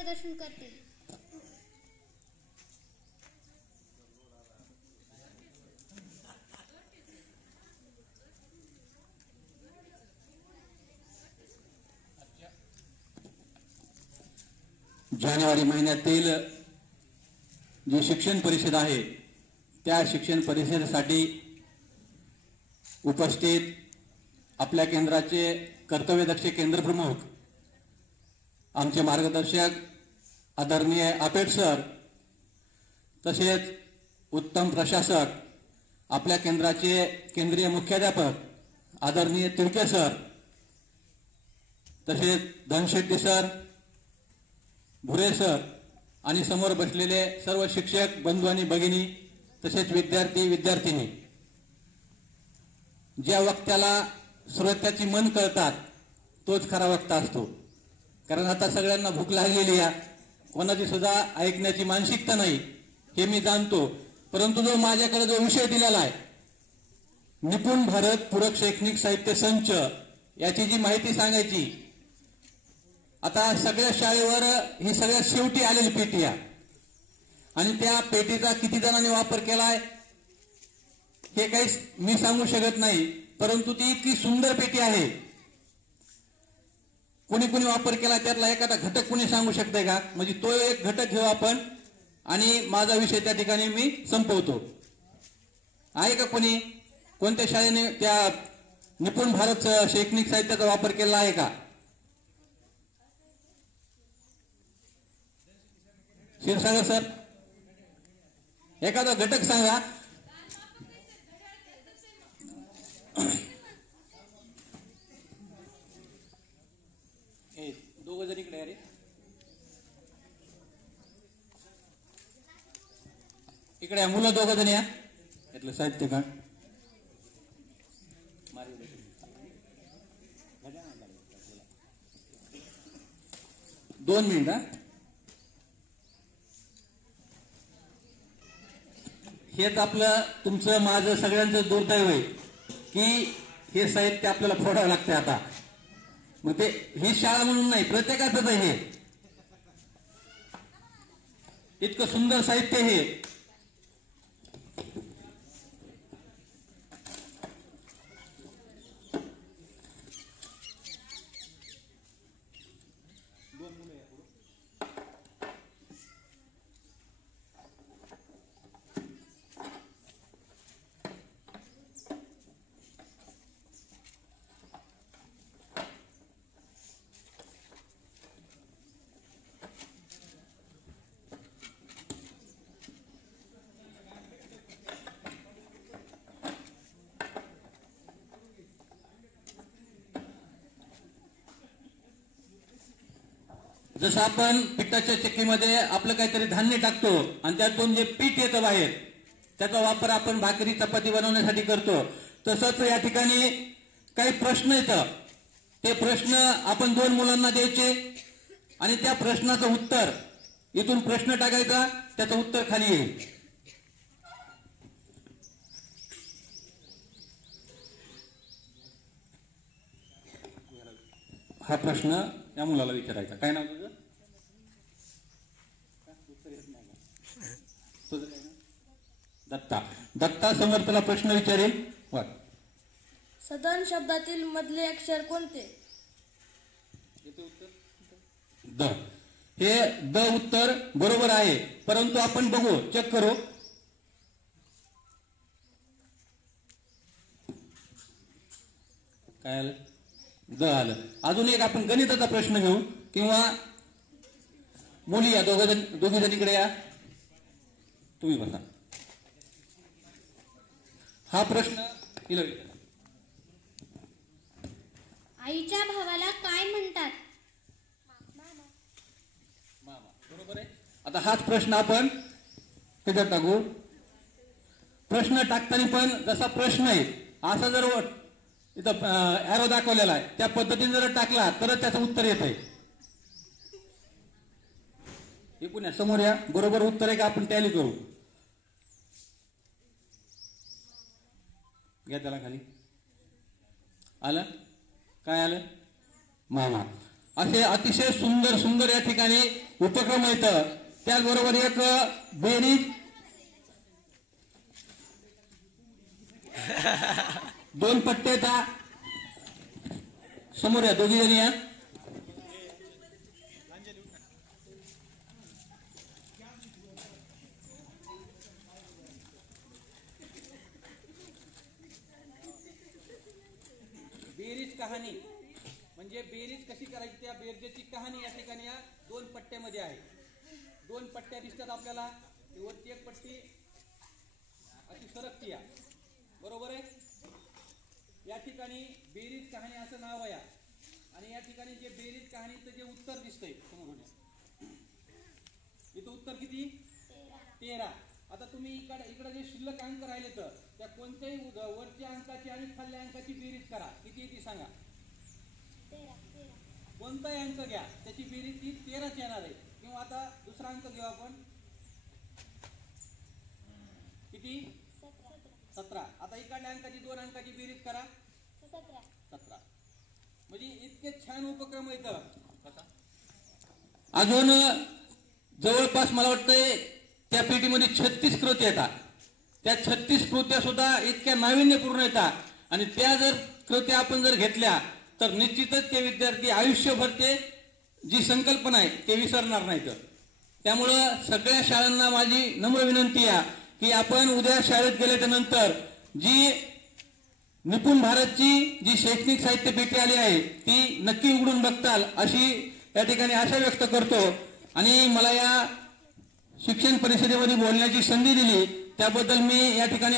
प्रदर्शन करतील. जानेवारी महिन्यातील जी शिक्षण परिषद आहे त्या शिक्षण परिषदेसाठी उपस्थित आपल्या केंद्राचे कर्तव्यदक्ष केंद्र प्रमुख आमचे मार्गदर्शक आदरणीय आपेट सर, तसेच उत्तम प्रशासक आपल्या केंद्राचे केंद्रीय मुख्याध्यापक आदरणीय तिडके सर, तसेच धनशेट्टी सर, भुरे सर आणि समोर बसलेले सर्व शिक्षक बंधू आणि भगिनी, तसेच विद्यार्थी विद्यार्थिनी. ज्या वक्त्याला श्रोत्याची मन कळतात तोच खरा वक्ता असतो. कारण आता सगळ्यांना भूक लागलेली आहे, कोणाची सुद्धा ऐकण्याची मानसिकता नाही हे मी जाणतो. परंतु जो माझ्याकडे जो विषय दिलेला आहे निपुण भारत पूरक शैक्षणिक साहित्य संच, याची जी माहिती सांगायची, आता सगळ्या शाळेवर ही सगळ्यात शेवटी आलेली पेटी आहे आणि त्या पेटीचा किती जणांनी वापर केलाय हे काही मी सांगू शकत नाही. परंतु ती इतकी सुंदर पेटी आहे. कोणी कोणी वापर केला त्यातला एखादा घटक कोणी सांगू शकते का? म्हणजे तो एक घटक घेऊ आपण आणि माझा विषय त्या ठिकाणी मी संपवतो. आहे का कोणी? कोणत्या शाळेने त्या निपुण भारत शैक्षणिक साहित्याचा वापर केला आहे का? क्षीरसागर सर, एखादा घटक सांगा. दोघ जण इकडे अरे इकडे मुलं दोघ जण या. यातलं साहित्य का? 2 मिनिट. हेच आपलं तुमचं माझं सगळ्यांचं दुर्दैव आहे की हे साहित्य आपल्याला फोडावं लागतं आता. मग ते ही शाळा म्हणून नाही, प्रत्येकाचंच आहे हे. इतकं सुंदर साहित्य हे. जसं आपण पिठाच्या चक्कीमध्ये आपलं काहीतरी धान्य टाकतो आणि त्यातून जे पीठ येतं बाहेर त्याचा वापर आपण भाकरी चपाती बनवण्यासाठी करतो, तसंच या ठिकाणी काही प्रश्न येतात. ते प्रश्न आपण 2 मुलांना द्यायचे आणि त्या प्रश्नाचं उत्तर इथून प्रश्न टाकायचा, त्याचं उत्तर खाली येईल. हा प्रश्न या मुलाला विचारायचा. काय नाव तुझं? दत्ता. दत्ता समोर त्याला प्रश्न विचारेल. सदन शब्दातील मधले अक्षर कोणते? द. हे द उत्तर बरोबर आहे. परंतु आपण बघू, चेक करू. काय आलं? द आलं. अजून एक आपण गणिताचा प्रश्न घेऊ किंवा मुली या दोघी जणीकडे या. तुम्ही बसा. हा प्रश्न हिला विचारा. आईच्या भावाला काय म्हणतात? मामा. बरोबर आहे. आता हाच प्रश्न आपण त्याच्यात टाकू. प्रश्न टाकताना पण जसा प्रश्न आहे असा जर इथं ॲरो दाखवलेला आहे त्या पद्धतीने जर टाकला तरच त्याचं उत्तर येत आहे. एकूण या समोर या. बरोबर उत्तर आहे का आपण टॅली करू. घ्या त्याला खाली. आलं? काय आलं? मामा. असे अतिशय सुंदर सुंदर या ठिकाणी उपक्रम आहेत. त्याचबरोबर एक बेरीज 2 पट्ट्याचा समोर या दोघी जणी या. बेरीज कहाणी म्हणजे बेरीज कशी करायची त्या बेरजेची कहाणी या ठिकाणी या 2 पट्ट्यामध्ये आहे. 2 पट्ट्या दिसतात आपल्याला. वरती एक पट्टी अशी सरकती या, बरोबर आहे. या ठिकाणी बेरीज कहाणी असं नाव आहे. आणि या ठिकाणी जे बेरीज कहाणीचं जे उत्तर दिसतंय समोरून, इथं उत्तर किती? 13. आता तुम्ही इकडे जे शिल्लक अंक राहिले तर त्या कोणत्याही वरच्या अंकाची आणि खाल्ल्या अंकाची बेरीज करा. किती ती सांगा. कोणताही अंक घ्या त्याची बेरीज ती 13च येणार आहे. किंवा आता दुसरा अंक घेऊ आपण, किती? 17. आता इकडल्या अंकाची 2 अंकाची बेरीज करा. 17. म्हणजे इतके छान उपक्रम आहेत. अजून जवळपास मला वाटतंय त्या पेटीमध्ये 36 कृती येतात. त्या 36 कृत्या सुद्धा इतक्या नाविन्यपूर्ण येतात. आणि त्या जर कृत्या आपण जर घेतल्या तर निश्चितच ते विद्यार्थी आयुष्यभर ते जी संकल्पना आहे ते विसरणार नाहीत. त्यामुळं सगळ्या शाळांना माझी नम्र विनंती आहे की आपण उद्या शाळेत गेल्याच्या नंतर जी निपुण भारतची जी शैक्षणिक साहित्य पेटी आली आहे ती नक्की उघडून बघताल अशी या ठिकाणी आशा व्यक्त करतो. आणि मला या शिक्षण परिषदेमध्ये बोलण्याची संधी दिली त्याबद्दल मी या ठिकाणी